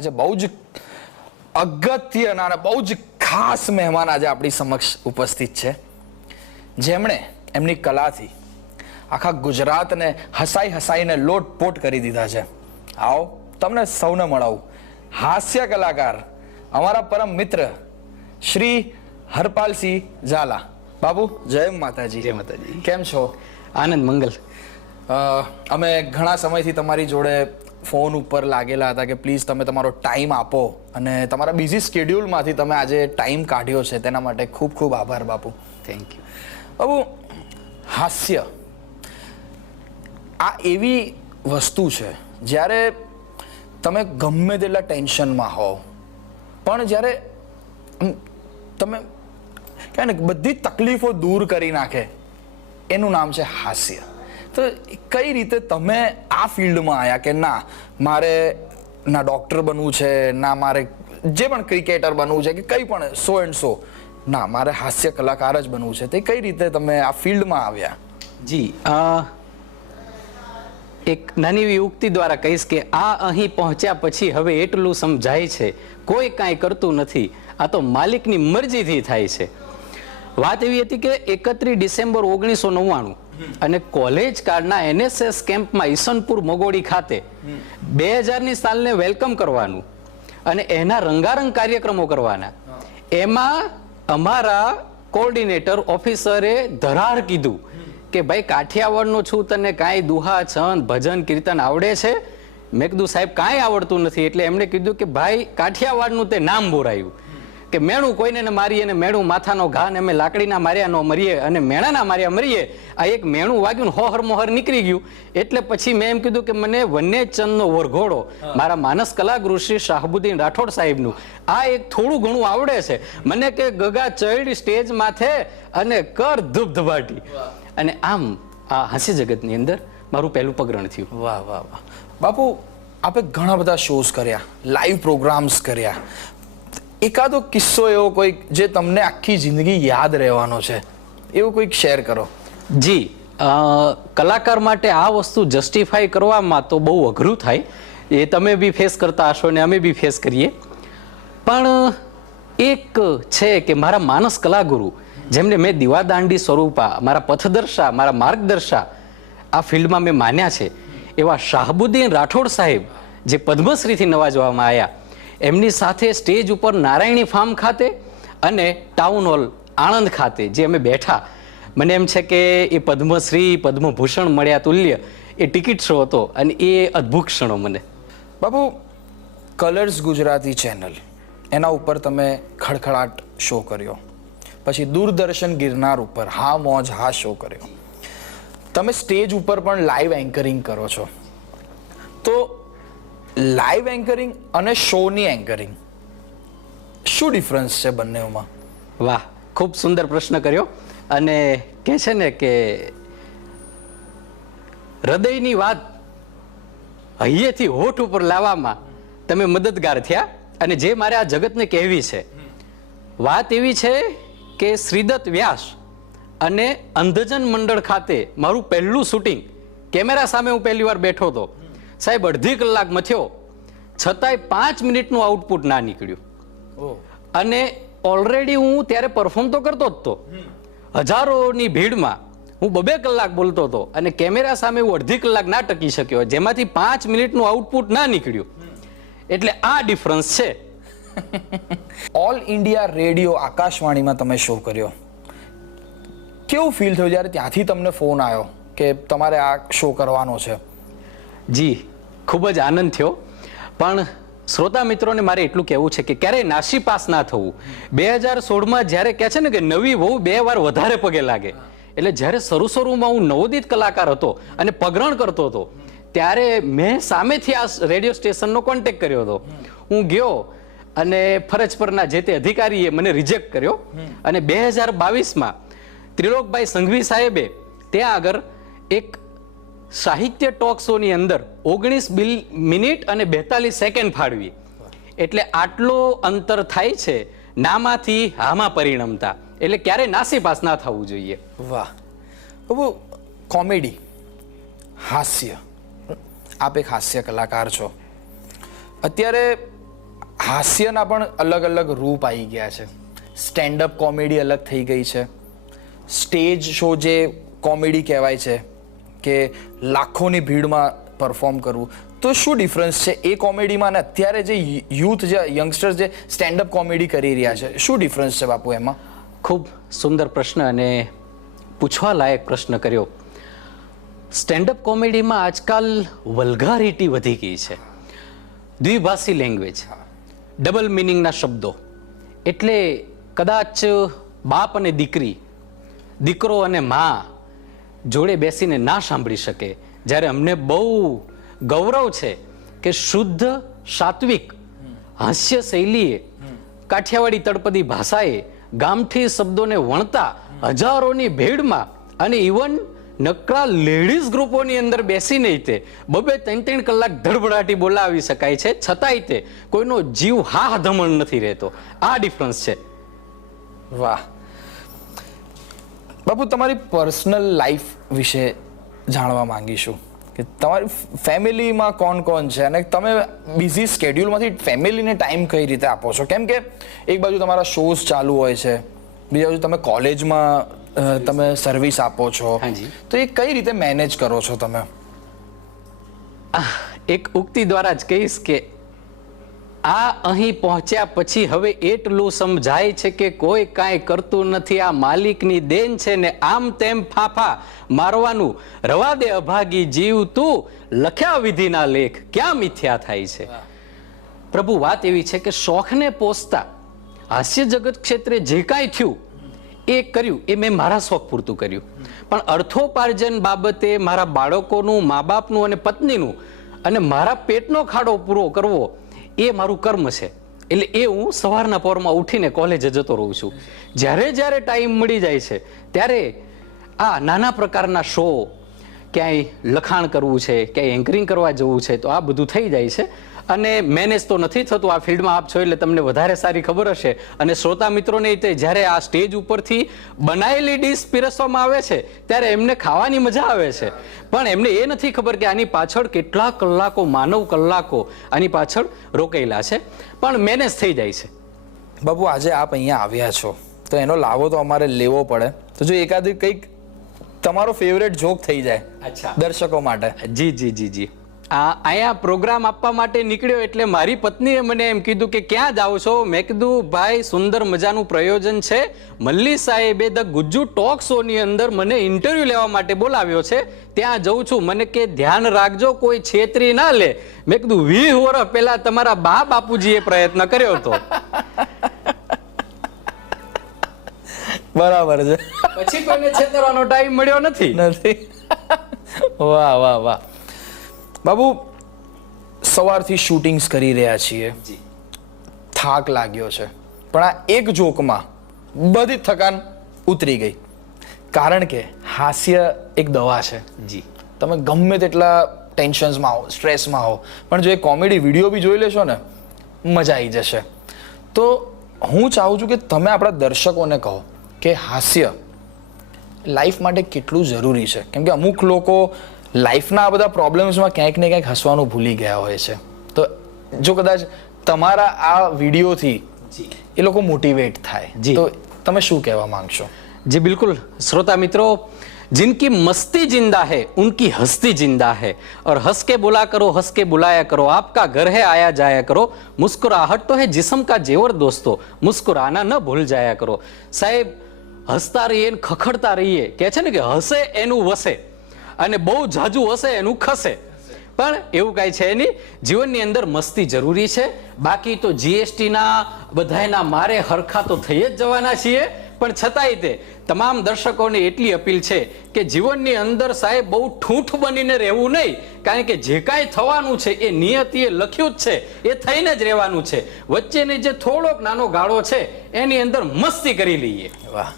આજે બહુ જ અગત્યના અને બહુ જ ખાસ મહેમાન આજે આપણી સમક્ષ ઉપસ્થિત છે, જેમણે એમની કલાથી આખા ગુજરાતને હસાઈને લોટપોટ કરી દીધા છે. આવો તમને સૌને મળાવું હાસ્ય કલાકાર અમારા પરમ મિત્ર શ્રી હરપાલસિંહ ઝાલા. બાબુ જય માતાજી. જય માતાજી. કેમ છો? આનંદ મંગલ. અમે ઘણા સમયથી તમારી જોડે ફોન ઉપર લાગેલા હતા કે પ્લીઝ તમે તમારો ટાઈમ આપો, અને તમારા બિઝી સ્કેડ્યુલમાંથી તમે આજે ટાઈમ કાઢ્યો છે, તેના માટે ખૂબ ખૂબ આભાર બાપુ. Thank you. બાબુ, હાસ્ય આ એવી વસ્તુ છે જ્યારે તમે ગમે તેટલા ટેન્શનમાં હો, પણ જ્યારે તમે કહે ને બધી તકલીફો દૂર કરી નાખે, એનું નામ છે હાસ્ય. તો કઈ રીતે તમે આ ફિલ્ડમાં આવ્યા કે ના મારે ના ડૉક્ટર બનવું છે, ના મારે જે પણ ક્રિકેટર બનવું છે કે કંઈ પણ સો એન્ડ સો, ના મારે હાસ્ય કલાકાર જ બનવું છે, તે કઈ રીતે તમે આ ફિલ્ડમાં આવ્યા? જી, એક નાની એવી ઉક્તિ દ્વારા કહીશ કે આ અહીં પહોંચ્યા પછી હવે એટલું સમજાય છે, કોઈ કાંઈ કરતું નથી, આ તો માલિકની મરજીથી થાય છે. વાત એવી હતી કે 31 ડિસેમ્બર 1999 અને કોલેજ કાળના NSS કેમ્પમાં ઈસનપુર મગોડી ખાતે 2000ની સાલને વેલકમ કરવાનું અને એના રંગારંગ કાર્યક્રમો કરવાના. એમાં અમારા કોઓર્ડિનેટર ઓફિસરે ધરાર કીધું કે ભાઈ કાઠિયાવાડનો છું, તને કાંઈ દુહા છંદ ભજન કીર્તન આવડે છે? મેં કીધું સાહેબ કાંઈ આવડતું નથી. એટલે એમણે કીધું કે ભાઈ કાઠિયાવાડનું તે નામ બોરાયું કે મેણું કોઈને મારીએ ને મેણું માથાનો ઘા ને અમે લાકડીના માર્યા ન મરીએ અને મેણાના માર્યા મરીએ. આ એક મેણું વાગ્યું ને હોહર મોહર નીકળી ગયું. એટલે પછી મેં એમ કીધું કે મને વન્યચંદનો વરઘોડો મારા માનસ કલાગુરુ શ્રી શાહબુદ્દીન રાઠોડ સાહેબનું આ એક થોડું ઘણું આવડે છે. મને કે ગગા ચડી સ્ટેજ માથે અને કર ધૂપધપાટી. અને આમ આ હાસ્ય જગતની અંદર મારું પહેલું પગરણ થયું. વાહ વાહ વાહ. બાપુ, આપે ઘણા બધા શોઝ કર્યા, લાઈવ પ્રોગ્રામ્સ કર્યા, એકાદો કિસ્સો એવો કોઈક જે તમને આખી જિંદગી યાદ રહેવાનો છે, એવું કોઈક શેર કરો. જી, કલાકાર માટે આ વસ્તુ જસ્ટિફાઈ કરવામાં તો બહુ અઘરું થાય, એ તમે બી ફેસ કરતા હશો ને અમે બી ફેસ કરીએ. પણ એક છે કે મારા માનસ કલાગુરુ જેમને મેં દીવાદાંડી સ્વરૂપા, મારા પથદર્શા, મારા માર્ગદર્શા આ ફિલ્ડમાં મેં માન્યા છે, એવા શાહબુદ્દીન રાઠોડ સાહેબ જે પદ્મશ્રીથી નવાજવામાં આવ્યા, એમની સાથે સ્ટેજ ઉપર નારાયણી ફાર્મ ખાતે અને ટાઉન હોલ આણંદ ખાતે જે અમે બેઠા, મને એમ છે કે એ પદ્મશ્રી પદ્મભૂષણ મળ્યા તુલ્ય એ ટિકિટ શો હતો અને એ અદ્ભુત ક્ષણો મને. બાપુ, કલર્સ ગુજરાતી ચેનલ એના ઉપર તમે ખડખડાટ શો કર્યો, પછી દૂરદર્શન ગિરનાર ઉપર હા મોજ હા શો કર્યો, તમે સ્ટેજ ઉપર પણ લાઈવ એન્કરિંગ કરો છો. તો લાઈવ એન્કરિંગ અને શોની એન્કરિંગ શું ડિફરન્સ છે બંનેમાં? વાહ, ખૂબ સુંદર પ્રશ્ન કર્યો. અને કહે છે ને કે હૃદયની વાત હૈયેથી હોઠ ઉપર લાવવામાં તમે મદદગાર થયા. અને જે મારે આ જગતને કહેવી છે, વાત એવી છે કે શ્રીદત્ત વ્યાસ અને અંધજન મંડળ ખાતે મારું પહેલું શૂટિંગ, કેમેરા સામે હું પહેલી વાર બેઠો હતો સાહેબ, અડધી કલાક મથ્યો છતાંય 5 મિનિટનું આઉટપુટ ના નીકળ્યું. અને ઓલરેડી હું ત્યારે પરફોર્મ તો કરતો જ હતો, હજારોની ભીડમાં હું 2 કલાક બોલતો હતો અને કેમેરા સામે હું અડધી કલાક ના ટકી શક્યો, જેમાંથી 5 મિનિટનું આઉટપુટ ના નીકળ્યું. એટલે આ ડિફરન્સ છે. ઓલ ઇન્ડિયા રેડિયો આકાશવાણીમાં તમે શો કર્યો, કેવું ફીલ થયું જ્યારે ત્યાંથી તમને ફોન આવ્યો કે તમારે આ શો કરવાનો છે? જી, ખૂબ જ આનંદ થયો. પણ શ્રોતા મિત્રોને મારે એટલું કહેવું છે કે ક્યારેય નાસીપાસ ના થવું. 2016માં જ્યારે કહે છે ને કે નવી વહુ 2 વાર વધારે પગે લાગે, એટલે જ્યારે શરૂમાં હું નવોદિત કલાકાર હતો અને પગરણ કરતો હતો, ત્યારે મેં સામેથી આ રેડિયો સ્ટેશનનો કોન્ટેક્ટ કર્યો હતો. હું ગયો અને ફરજ પરના જે તે અધિકારીએ મને રિજેક્ટ કર્યો. અને 2022માં ત્રિલોકભાઈ સંઘવી સાહેબે ત્યાં આગળ એક સાહિત્ય ટોક શોની અંદર 19 મિનિટ અને 42 સેકન્ડ ફાળવી. એટલે આટલો અંતર થાય છે નામાંથી હામાં પરિણમતા. એટલે ક્યારે નાસીપાસ ના થવું જોઈએ. વાહ બાબુ, કોમેડી, હાસ્ય, આપ એક હાસ્ય કલાકાર છો. અત્યારે હાસ્યના પણ અલગ અલગ રૂપ આવી ગયા છે. સ્ટેન્ડઅપ કોમેડી અલગ થઈ ગઈ છે. સ્ટેજ શો જે કોમેડી કહેવાય છે કે લાખોની ભીડમાં પરફોર્મ કરવું, તો શું ડિફરન્સ છે એ કોમેડીમાં અને અત્યારે જે યુથ, જે યંગસ્ટર્સ જે સ્ટેન્ડઅપ કોમેડી કરી રહ્યા છે, શું ડિફરન્સ છે બાપુ એમાં? ખૂબ સુંદર પ્રશ્ન અને પૂછવા લાયક પ્રશ્ન કર્યો. સ્ટેન્ડઅપ કોમેડીમાં આજકાલ વલ્ગારિટી વધી ગઈ છે. દ્વિભાષી લેંગ્વેજ, ડબલ મિનિંગના શબ્દો, એટલે કદાચ બાપ અને દીકરી, દીકરો અને મા જોડે બેસીને ના સાંભળી શકે. જ્યારે અમને બહુ ગૌરવ છે કે શુદ્ધ સાત્વિક હાસ્ય શૈલીએ, કાઠિયાવાડી તળપદી ભાષાએ ગામઠી શબ્દોને વણતા હજારોની ભીડમાં અને ઇવન નકરા લેડીઝ ગ્રુપોની અંદર બેસીને તે 2-3 કલાક ધડબડાટી બોલાવી શકાય છે, છતાંય તે કોઈનો જીવ હા ધમણ નથી રહેતો. આ ડિફરન્સ છે. વાહ બાપુ, તમારી પર્સનલ લાઈફ વિશે જાણવા માંગીશું કે તમારી ફેમિલીમાં કોણ કોણ છે અને તમે બિઝી સ્કેડ્યુલમાંથી ફેમિલીને ટાઈમ કઈ રીતે આપો છો? કેમ કે એક બાજુ તમારા શોઝ ચાલુ હોય છે, બીજા બાજુ તમે કોલેજમાં તમે સર્વિસ આપો છો, તો એ કઈ રીતે મેનેજ કરો છો તમે? એક ઉક્તિ દ્વારા જ કહીશ કે આ અહીં પહોંચ્યા પછી હવે એટલું સમજાય છે કે કોઈ કાંઈ કરતું નથી, આ માલિકની દેન છે ને આમ તેમ ફાફા મારવાનું રવા દે અભાગી જીવ, તું લખ્યા વિધિના લેખ ક્યાં મિથ્યા થાય છે. પ્રભુ, વાત એવી છે કે શોખને પોષતા હાસ્ય જગત ક્ષેત્રે જે કાંઈ થયું એ કર્યું, એ મેં મારા શોખ પૂરતું કર્યું. પણ અર્થોપાર્જન બાબતે મારા બાળકોનું, મા બાપનું અને પત્નીનું અને મારા પેટનો ખાડો પૂરો કરવો એ મારું કર્મ છે. એટલે એ હું સવારના પોરમાં ઉઠીને કોલેજે જતો રહું છું. જ્યારે ટાઈમ મળી જાય છે ત્યારે આ નાના પ્રકારના શો, ક્યાંય લખાણ કરવું છે, ક્યાંય એન્કરિંગ કરવા જવું છે, તો આ બધું થઈ જાય છે. અને મેનેજ તો નથી થતું. આ ફિલ્ડમાં આપ છો એટલે તમને વધારે સારી ખબર હશે. અને શ્રોતા મિત્રોને તે જ્યારે આ સ્ટેજ ઉપરથી બનાયેલી ડીશ પીરસવામાં આવે છે ત્યારે એમને ખાવાની મજા આવે છે, પણ એમને એ નથી ખબર કે આની પાછળ કેટલા કલાકો, માનવ કલાકો આની પાછળ રોકાયેલા છે. પણ મેનેજ થઈ જાય છે. બાપુ, આજે આપ અહીંયા આવ્યા છો તો એનો લાવો તો અમારે લેવો પડે. તો જો એકાદ કંઈક તમારો ફેવરેટ જોક થઈ જાય દર્શકો માટે. જી જી જી જી અહીંયા પ્રોગ્રામ આપવા માટે નીકળ્યો એટલે મારી પત્નીએ મને એમ કીધું કે ક્યાં જાઓ છો? મેં કીધું ભાઈ, સુંદર મજાનું પ્રયોજન છે, મલ્લી સાહેબે ધ ગુજ્જુ ટોક શો ની અંદર મને ઇન્ટરવ્યુ લેવા માટે બોલાવ્યો છે, ત્યાં જઉં છું. મને કે ધ્યાન રાખજો કોઈ છેતરી ના લે. મેં કીધું 20 વર્ષ પહેલા તમારા બા બાપુજીએ પ્રયત્ન કર્યો હતો. બરાબર છે. પછી કોઈને છેતરવાનો ટાઈમ મળ્યો નથી. વાહ વાહ વાહ બાબુ, સવારથી શૂટિંગ્સ કરી રહ્યા છીએ, થાક લાગ્યો છે, પણ આ એક જોકમાં બધી થકાન ઉતરી ગઈ. કારણ કે હાસ્ય એક દવા છે. જી, તમે ગમે તેટલા ટેન્શન્સમાં હો, સ્ટ્રેસમાં હો, પણ જો એ કોમેડી વિડીયો બી જોઈ લેશો ને, મજા આવી જશે. તો હું ચાહું છું કે તમે આપણા દર્શકોને કહો કે હાસ્ય લાઈફ માટે કેટલું જરૂરી છે. કેમ કે અમુક લોકો લાઈફના આ બધા પ્રોબ્લેમ્સમાં ક્યાંક ને ક્યાંક હસવાનું ભૂલી ગયા હોય છે. તો જો કદાચ તમારા આ વિડીયોથી એ લોકો મોટિવેટ થાય, તો તમે શું કહેવા માંગશો? जी बिल्कुल श्रोता मित्रों, जिनकी मस्ती जिंदा है उनकी हस्ती जिंदा है और हंस के बोला करो, हंस के बुलाया करो, आपका घर है आया जाया करो, मुस्कुराहट तो है जिस्म का जेवर दोस्तों, मुस्कुराना न भूल जाया करो. સાહેબ, હસતા રહીએ ને ખખડતા રહીએ. કહે છે ને કે હસે એનું વસે અને બહુ જાજુ હસે એનું ખસે. પણ એવું કાંઈ છે નહીં. જીવનની અંદર મસ્તી જરૂરી છે. બાકી તો જીએસટીના બધાયના મારે હરખા તો થઈ જ જવાના છીએ. પણ છતાંય તે તમામ દર્શકોને એટલી અપીલ છે કે જીવનની અંદર સાહેબ બહુ ઠૂંઠ બનીને રહેવું નહીં. કારણ કે જે કાંઈ થવાનું છે એ નિયતિએ લખ્યું જ છે, એ થઈને જ રહેવાનું છે. વચ્ચેની જે થોડોક નાનો ગાળો છે એની અંદર મસ્તી કરી લઈએ. વાહ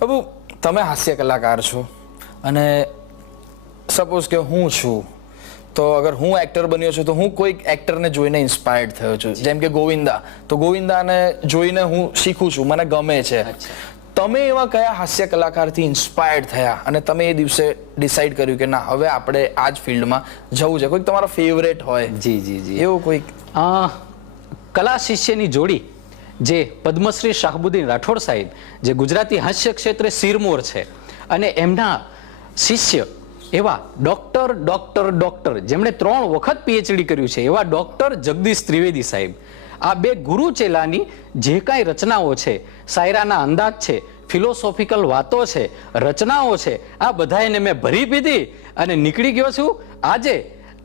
બાબુ, તમે હાસ્ય કલાકાર છો અને સપોઝ કે હું છું, તો અગર હું એક્ટર બન્યો છું તો હું કોઈક એક્ટરને જોઈને ઇન્સ્પાયર્ડ થયો છું. જેમ કે ગોવિંદા, તો ગોવિંદાને જોઈને હું શીખું છું, મને ગમે છે. તમે એવા કયા હાસ્ય કલાકારથી ઇન્સ્પાયર્ડ થયા અને તમે એ દિવસે ડિસાઈડ કર્યું કે ના, હવે આપણે આ જ ફિલ્ડમાં જવું છે? કોઈક તમારો ફેવરેટ હોય? જી જી જી એવું કોઈક? કલા શિષ્યની જોડી જે પદ્મશ્રી શાહબુદ્દીન રાઠોડ સાહેબ, જે ગુજરાતી હાસ્ય ક્ષેત્રે શિરમોર છે, અને એમના શિષ્ય એવા ડોક્ટર જેમણે 3 વખત PhD કર્યું છે એવા ડોક્ટર જગદીશ ત્રિવેદી સાહેબ, આ બે ગુરુ ચેલાની જે કાંઈ રચનાઓ છે, શાયરાના અંદાજ છે, ફિલોસોફિકલ વાતો છે, રચનાઓ છે, આ બધાને મેં ભરી પીધી અને નીકળી ગયો છું. આજે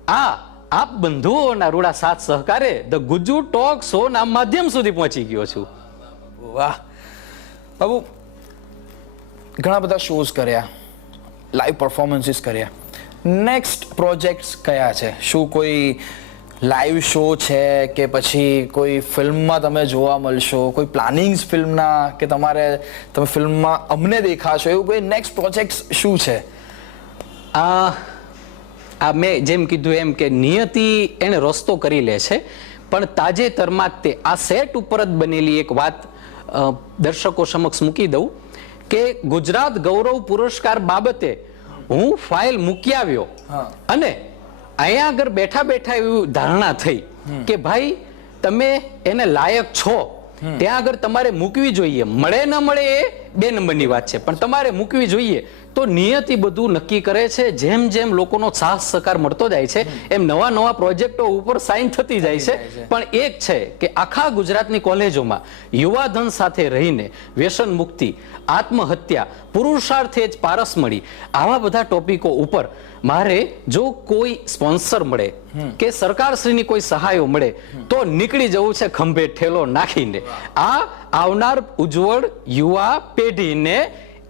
આપ બંધુઓના રૂડા સાથ સહકારે ધ ગુજ્જુ ટોક શો ના માધ્યમ સુધી પહોંચી ગયો છું. વાહ બાબુ, ઘણા બધા શોઝ કર્યા, લાઈવ પરફોર્મન્સીસ કર્યા. નેક્સ્ટ પ્રોજેક્ટ્સ કયા છે? શું કોઈ લાઈવ શો છે કે પછી કોઈ ફિલ્મમાં તમે જોવા મળશો, કોઈ પ્લાનિંગ્સ ફિલ્મના, કે તમે ફિલ્મમાં અમને દેખાશો, એવું કોઈ નેક્સ્ટ પ્રોજેક્ટ્સ શું છે? આ મેં જેમ કીધું એમ કે નિયતિ એને રસ્તો કરી લે છે, પણ તાજેતરમાં જ તે આ સેટ ઉપર જ બનેલી એક વાત દર્શકો સમક્ષ મૂકી દઉં કે ગુજરાત ગૌરવ પુરસ્કાર બાબતે હું ફાઇલ મૂકી આવ્યો અને અહીંયા આગળ બેઠા બેઠા એવી ધારણા થઈ કે ભાઈ તમે એને લાયક છો, ત્યાં આગળ તમારે મૂકવી જોઈએ. મળે ન મળે એ 2 નંબરની વાત છે, પણ તમારે મૂકવી જોઈએ. તો નિયતિ બધું નક્કી કરે છે. જેમ જેમ લોકોનો સાથ સહકાર મળતો જાય છે એમ નવા પ્રોજેક્ટો ઉપર સાઇન થતી જાય છે. પણ એક છે કે આખા ગુજરાતની કોલેજોમાં યુવાધન સાથે રહીને વ્યસન મુક્તિ, આત્મહત્યા, પુરુષાર્થે જ પારસ મળી, આવા બધા ટોપિકો ઉપર મારે જો કોઈ સ્પોન્સર મળે કે સરકારશ્રીની કોઈ સહાયો મળે તો નીકળી જવું છે ખંભે ઠેલો નાખીને. આ આવનાર ઉજ્જવળ યુવા પેઢીને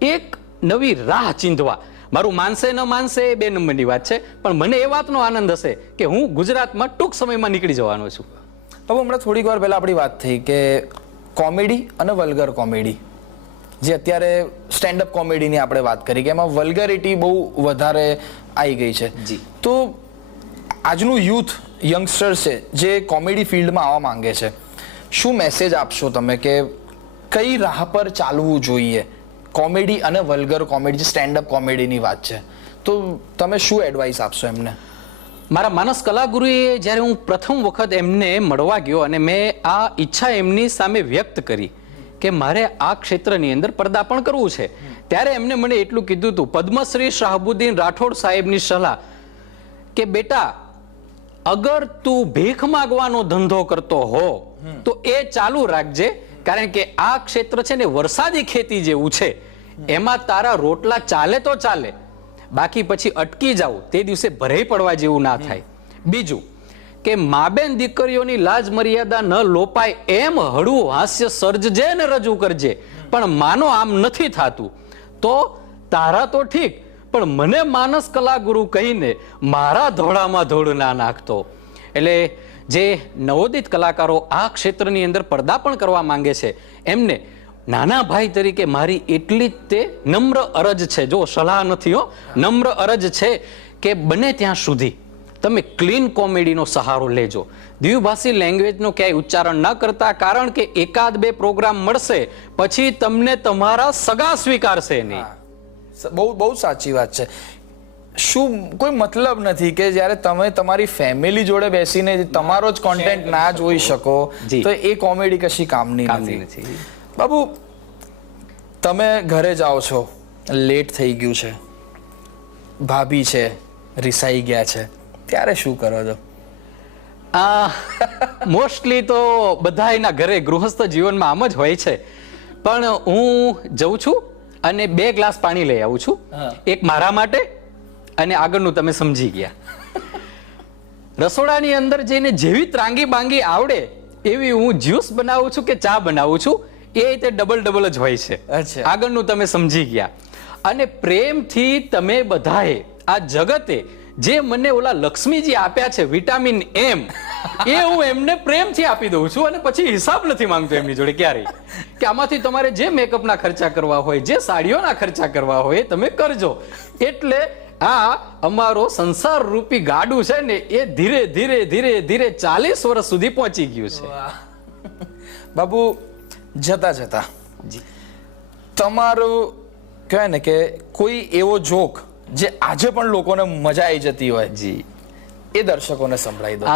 એક નવી રાહ ચીંધવા. મારું માનસે ન માનસે એ 2 નંબરની વાત છે, પણ મને એ વાતનો આનંદ હશે કે હું ગુજરાતમાં ટૂંક સમયમાં નીકળી જવાનો છું. હવે હમણાં થોડીક વાર પહેલા આપણી વાત થઈ કે કોમેડી અને વલ્ગર કોમેડી, જે અત્યારે સ્ટેન્ડઅપ કોમેડીની આપણે વાત કરી કે એમાં વલ્ગરિટી બહુ વધારે આવી ગઈ છે. તો આજનું યુથ યંગસ્ટર છે જે કોમેડી ફિલ્ડમાં આવવા માંગે છે, શું મેસેજ આપશો તમે કે કઈ રાહ પર ચાલવું જોઈએ? કોમેડી અને વલ્ગર કોમેડી, જે સ્ટેન્ડઅપ કોમેડીની વાત છે, તો તમે શું એડવાઇસ આપશો એમને? મારા માનસ કલાગુરુએ જ્યારે હું પ્રથમ વખત એમને મળવા ગયો અને મેં આ ઈચ્છા એમની સામે વ્યક્ત કરી કે મારે આ ક્ષેત્રની અંદર પદાર્પણ કરવું છે, ત્યારે એમને મને એટલું કીધું હતું, પદ્મશ્રી શાહબુદ્દીન રાઠોડ સાહેબની સલાહ કે બેટા, અગર તું ભીખ માંગવાનો ધંધો કરતો હો તો એ ચાલુ રાખજે, કારણ કે આ ક્ષેત્ર છે ને વરસાદી ખેતી જેવું છે, એમાં તારા રોટલા ચાલે તો ચાલે, બાકી પછી અટકી જાવ તે દિવસે ભરાઈ પડવા જેવું ના થાય. બીજું કે માબેન દીકરીઓની લાજ મર્યાદા ન લોપાય એમ હળવું હાસ્ય સર્જજે ને રજૂ કરજે, પણ માનો આમ નથી થાતું તો તારા તો ઠીક, પણ મને માનસ કલાગુરુ કહીને મારા ધોળામાં ધોળ ના નાખતો. એટલે જે નવોદિત કલાકારો આ ક્ષેત્રની અંદર પદાર્પણ કરવા માંગે છે એમને નાના ભાઈ તરીકે મારી એટલી જ તે નમ્ર અરજ છે, જો સલાહ નથી હો, નમ્ર અરજ છે કે બને ત્યાં સુધી તમે ક્લીન કોમેડીનો સહારો લેજો. દ્વિભાષી લેંગ્વેજનો ક્યાંય ઉચ્ચારણ ન કરતા, કારણ કે 1-2 પ્રોગ્રામ મળશે પછી તમને તમારા સગા સ્વીકારશે નહીં. બહુ સાચી વાત છે. શું કોઈ મતલબ નથી કે જ્યારે તમે તમારી ફેમિલી જોડે બેસીને તમારો જ કોન્ટેન્ટ ના જોઈ શકો તો એ કોમેડી કશી કામની નથી. બાબુ, તમે ઘરે જાઓ છો, લેટ થઈ ગયું છે, ભાભી છે રિસાઈ ગયા છે, ત્યારે શું કરો છો? મોસ્ટલી તો બધા એના ઘરે ગૃહસ્થ જીવનમાં આમ જ હોય છે, પણ હું જઉં છું અને 2 ગ્લાસ પાણી લઈ આવું છું, એક મારા માટે અને આગળનું તમે સમજી ગયા. રસોડાની અંદર જઈને જેવી ત્રાંગી બાંગી આવડે એવી હું જ્યુસ બનાવું છું કે ચા બનાવું છું, એ રીતે ડબલ જ હોય છે. આગળનું તમે સમજી ગયા. અને પ્રેમથી તમે બધાએ આ જગતે જે મને ઓલા લક્ષ્મીજી આપ્યા છે વિટામિન M, એ હું એમને પ્રેમથી આપી દઉં છું અને પછી હિસાબ નથી માંગતો એમની જોડે ક્યારેય કે આમાંથી તમારે જે મેકઅપના ખર્ચા કરવા હોય, જે સાડીઓના ખર્ચા કરવા હોય એ તમે કરજો. એટલે આ અમારો સંસાર રૂપી ગાડું છે ને એ ધીરે ધીરે 40 વર્ષ સુધી પહોંચી ગયું છે. બાબુ, જતા તમારું કહેવાય ને કે કોઈ એવો જોક જે આજે પણ લોકોને મજા આવી જતી હોય, એ દર્શકોને સંભળાવી દો.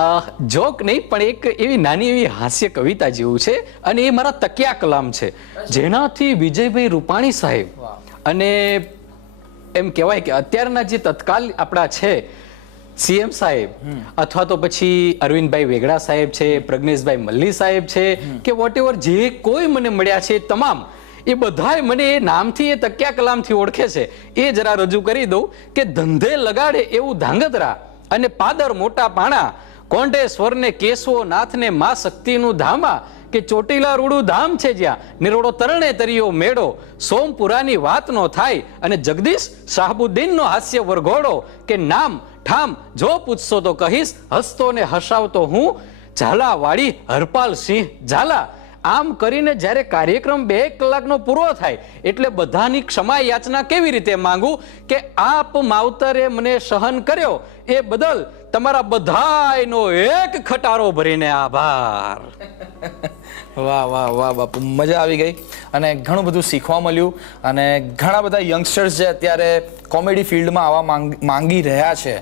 જોક નહીં પણ એક એવી નાની એવી હાસ્ય કવિતા જેવું છે અને એ મારા તકિયા કલામ છે જેનાથી વિજયભાઈ રૂપાણી સાહેબ અને એમ કહેવાય કે અત્યારના જે તત્કાલ આપણા છે સીએમ સાહેબ અથવા તો પછી અરવિંદભાઈ વેગડા સાહેબ છે, પ્રજ્ઞેશભાઈ મલ્લી સાહેબ છે કે વોટેવર જે કોઈ મને મળ્યા છે તમામ એ બધાય મને એ નામથી એ તકિયા કલામથી ઓળખે છે. એ જરા રજૂ કરી દઉં કે ધંધે લગાડે એવું ધાંગધ્રા અને પાદર મોટા પાણા કોંઢેશ્વરને કેશવો નાથને માં શક્તિનું ધામા કે ચોટીલા રૂડું ધામ છે જ્યાં નિરોડો તરણે તરિયો મેળો સોમપુરાની વાત નો થાય અને જગદીશ શાહબુદ્દીનનો હાસ્ય વરઘોડો કે નામ ઠામ જો પૂછશો તો કહીશ હસતો ને હસાવતો હું ઝાલાવાડી હરપાલ સિંહ ઝાલા. આમ કરીને જ્યારે કાર્યક્રમ 2 કલાકનો પૂરો થાય એટલે બધાની ક્ષમા યાચના કેવી રીતે માંગુ કે આપ માવતરે મને સહન કર્યો એ બદલ તમારા બધાયનો એક ખટારો ભરીને આભાર. વાહ વાહ વાહ બાપુ, મજા આવી ગઈ અને ઘણું બધું શીખવા મળ્યું. અને ઘણા બધા યંગસ્ટર્સ જે અત્યારે કોમેડી ફિલ્ડમાં આવવા માંગી રહ્યા છે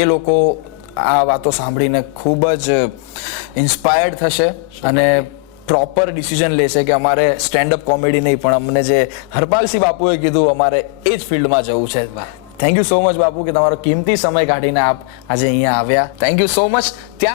એ લોકો આ વાતો સાંભળીને ખૂબ જ ઇન્સ્પાયર્ડ થશે અને પ્રોપર ડિસિઝન લેશે કે અમારે સ્ટેન્ડઅપ કોમેડી નહીં પણ અમને જે હરપાલસિંહ બાપુએ કીધું અમારે એ જ ફિલ્ડમાં જવું છે. થેન્ક યુ સો મચ બાપુ કે તમારો કિંમતી સમય કાઢીને આપ આજે અહીંયા આવ્યા. Thank you so much. ત્યાં